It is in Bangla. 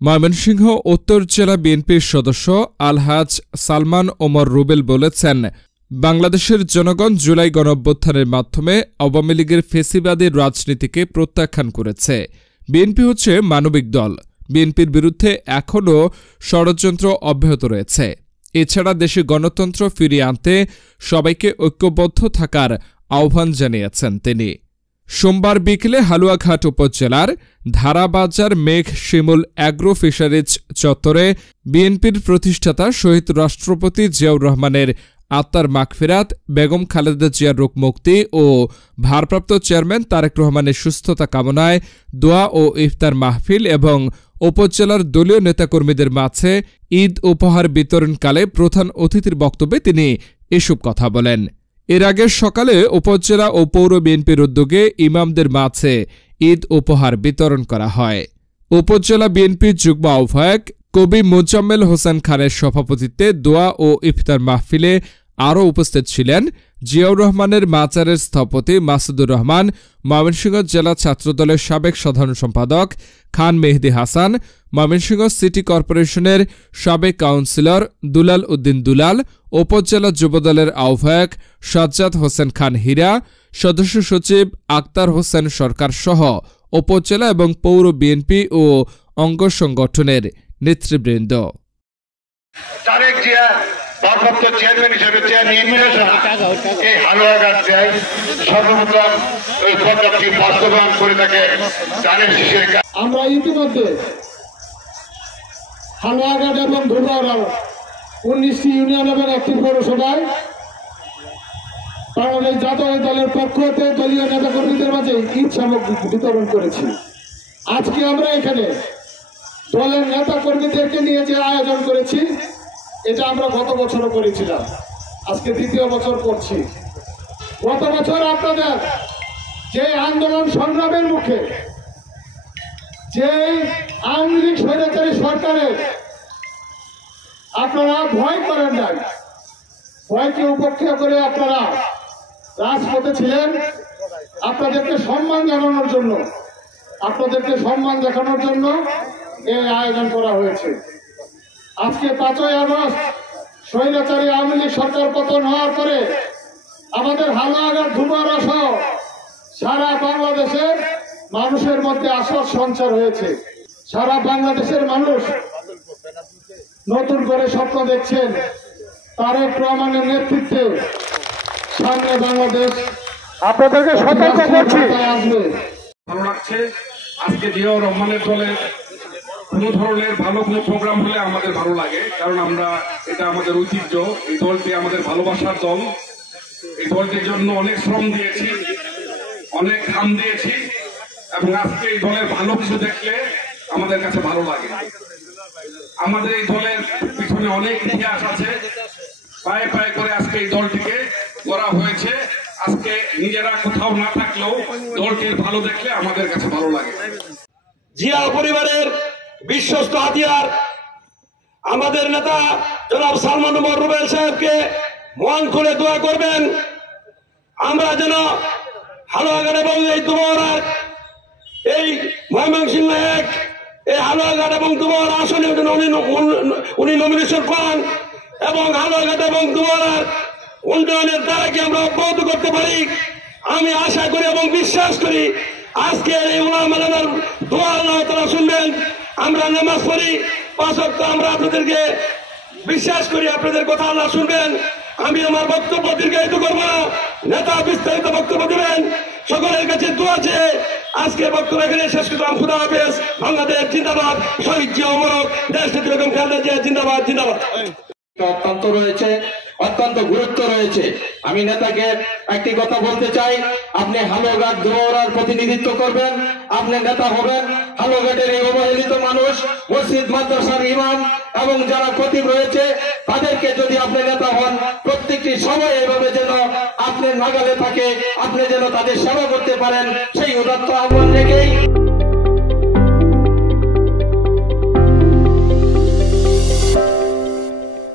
ময়মনসিংহ উত্তর জেলা বিএনপির সদস্য আলহাজ সালমান ওমর রুবেল বলেছেন, বাংলাদেশের জনগণ জুলাই গণঅভ্যুত্থানের মাধ্যমে আওয়ামী লীগের ফেসিবাদী রাজনীতিকে প্রত্যাখ্যান করেছে। বিএনপি হচ্ছে মানবিক দল। বিএনপির বিরুদ্ধে এখনও ষড়যন্ত্র অব্যাহত রয়েছে। এছাড়া দেশে গণতন্ত্র ফিরিয়ে আনতে সবাইকে ঐক্যবদ্ধ থাকার আহ্বান জানিয়েছেন তিনি। সোমবার বিকেলে হালুয়াঘাট উপজেলার ধারাবাজার মেঘ শিমুল অ্যাগ্রো ফিশারিজ চত্বরে বিএনপির প্রতিষ্ঠাতা শহীদ রাষ্ট্রপতি জিয়াউর রহমানের আত্মার মাগফিরাত, বেগম খালেদা জিয়ার রোগ মুক্তি ও ভারপ্রাপ্ত চেয়ারম্যান তারেক রহমানের সুস্থতা কামনায় দোয়া ও ইফতার মাহফিল এবং উপজেলার দলীয় নেতাকর্মীদের মাঝে ঈদ উপহার বিতরণকালে প্রধান অতিথির বক্তব্যে তিনি এসব কথা বলেন। এর আগে সকালে উপজেলা ও পৌর বিএনপির উদ্যোগে ইমামদের মাঝে ঈদ উপহার বিতরণ করা হয়। উপজেলা বিএনপির যুগ্ম আহ্বায়ক কবি মোজাম্মেল হোসেন খানের সভাপতিত্বে দোয়া ও ইফতার মাহফিলে আরও উপস্থিত ছিলেন জিয়াউর রহমানের মাজারের স্থপতি মাসুদুর রহমান, ময়মনসিংহ জেলা ছাত্রদলের সাবেক সাধারণ সম্পাদক খান মেহেদী হাসান, ময়মনসিংহ সিটি কর্পোরেশনের সাবেক কাউন্সিলর দুলাল উদ্দিন দুলাল, উপজেলা যুবদলের আহ্বায়ক সাজ্জাদ হোসেন খান হীরা, সদস্য সচিব আক্তার হোসেন সরকার সহ উপজেলা এবং পৌর বিএনপি ও অঙ্গ সংগঠনের নেতৃবৃন্দ। তারেক জিয়া ভারপ্রাপ্ত চেয়ারম্যান হিসেবে এই হালুয়াঘাট দেয় সর্বপ্রথম ওই প্রকল্পটি বাস্তবায়ন করে থাকে ধানের শীষের। আমরা ইতিমধ্যে হালুয়াঘাট এবং ধুবড়া 19টি ইউনিয়ন এবং একটি পৌরসভায় বাংলাদেশ জাতীয় দলের পক্ষ হতে দলীয় নেতাকর্মীদের মাঝে ঈদ সামগ্রী বিতরণ করেছি। আজকে আমরা এখানে দলের নেতাকর্মীদেরকে নিয়ে যে আয়োজন করেছি, এটা আমরা গত বছরও করেছিলাম, আজকে দ্বিতীয় বছর করছি। গত বছর আপনাদের যে আন্দোলন সংগ্রামের মুখে যে আওয়ামী লীগ স্বৈরাচারী সরকারের আপনারা ভয় করেন নাই, ভয়কে উপেক্ষা করে আপনারা রাজপথে ছিলেন। আপনাদেরকে সম্মান জানানোর জন্য, আপনাদেরকে সম্মান দেখানোর জন্য এই আয়োজন করা হয়েছে। আজকে 5ই আগস্ট স্বৈরাচারী আওয়ামী লীগ সরকার পতন হওয়ার পরে আমাদের হালুয়াঘাট ধুবড়া সহ সারা বাংলাদেশের মানুষের মধ্যে আশার সঞ্চার হয়েছে। সারা বাংলাদেশের মানুষ নতুন করে স্বপ্ন দেখছেন তারেক রহমানের নেতৃত্বে সামনে বাংলাদেশ আপনাদেরকে সতর্ক করছি আসবে। ভালো লাগছে আজকে জিয়াউর রহমানের দলে কোনো ধরনের ভালো কোনো প্রোগ্রাম হলে আমাদের ভালো লাগে, কারণ আমরা এটা আমাদের ঐতিহ্য। এই দলটি আমাদের ভালোবাসার দল। এই দলটির জন্য অনেক শ্রম দিয়েছি, অনেক ঘাম দিয়েছি, এবং আজকে এই দলের ভালো কিছু দেখলে আমাদের কাছে ভালো লাগে। আমাদের এই দলের পিছনে অনেক ইতিহাস আছে, পায়ে পায়ে করে আজকে এই দলটিকে করা হয়েছে। আজকে নিজেরা কোথাও না থাকলেও দলটির ভালো দেখলে আমাদের কাছে ভালো লাগে। জিয়া পরিবারের বিশ্বস্ত হাতিয়ার আমাদের নেতা জনাব সালমান ওমর রুবেল সাহেবকে মন খুলে দোয়া করবেন। আমরা যেন হালুয়াঘাট এবং এই ধুবড়ার এই ময়মনসিংহ এক এই হালুয়াঘাট এবং ধুবড়া আসনে উনি নমিনেশন পান এবং হালুয়াঘাট এবং ধুবড়ার উন্নয়নের দ্বারাকে আমরা অব্যাহত করতে পারি। আমি আশা করি এবং বিশ্বাস করি আজকে এই উলামার দোয়া আল্লাহ তাআলা শুনবেন। আমরা নামাজ পড়ি 5 ওয়াক্ত, আমরা আপনাদেরকে বিশ্বাস করি আপনাদের কথা আল্লাহ শুনবেন। আমি আমার বক্তব্য দীর্ঘায়িত করবো না, নেতা বিস্তারিত বক্তব্য দেবেন। সকলের কাছে দোয়া চেয়ে আজকে বক্তব্য এখানে শেষ করলাম। খুদা হাফেজ। বাংলাদেশ জিন্দাবাদ। শহীদ জিয়া অমর, দেশ নেত্রী বেগম খালেদা জিয়া জিন্দাবাদ জিন্দাবাদ। অত্যন্ত রয়েছে, অত্যন্ত গুরুত্ব রয়েছে। আমি নেতাকে একটি কথা বলতে চাই, আপনি হালুয়াঘাট ধুবড়ার প্রতিনিধিত্ব করবেন, আপনি নেতা হবেন। হালুয়াঘাটের এই অবহেলিত মানুষ, মসজিদ মাদ্রাসার ইমাম এবং যারা খতিব রয়েছে, তাদেরকে যদি আপনি নেতা হন, প্রত্যেকটি সময় এভাবে যেন আপনার নাগালে থাকে, আপনি যেন তাদের সেবা করতে পারেন, সেই উদাত্ত আহ্বান রেখেই